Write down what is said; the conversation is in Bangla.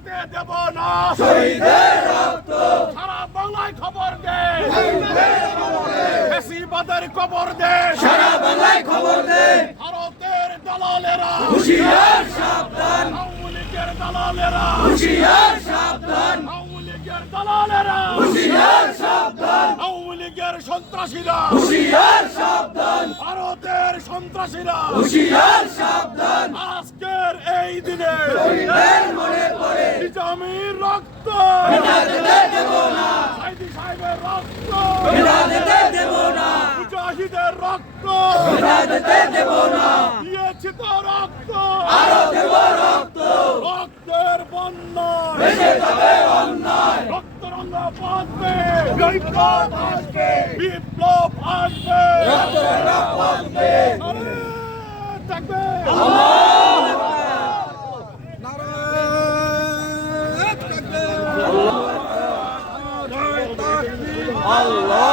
মিটাতে দেব না শহীদের রক্ত সারা বাংলায় খবর দে ফ্যাসিবাদের খবর দে সারা বাংলায় খবর দে ভারতের দালালেরা হুঁশিয়ার সাবধান আওয়ামী লীগের দালালেরা হুঁশিয়ার সাবধান আওয়ামী লীগের দালালেরা হুঁশিয়ার সাবধান আওয়ামী লীগের সন্ত্রাসীরা হুঁশিয়ার সাবধান ভারতের সন্ত্রাসীরা হুঁশিয়ার সাবধান আজকের এই দিনে শহীদের মনে পড়ে নিজামীর রক্ত মিটাতে দেব না সাইদি সাহেবের রক্ত মিটাতে দেব না মুজাহিদের রক্ত মিটাতে দেব না দিয়েছি তো রক্ত আরো দেব রক্ত রক্তের বন্যায় ভেসে যাবে অন্যায় রক্তরঙ্গা বাঁধবে বিপ্লব আসবে বিপ্লব আসবে রক্তরঙা বাঁধবে আরে থাকবে আল্লাহ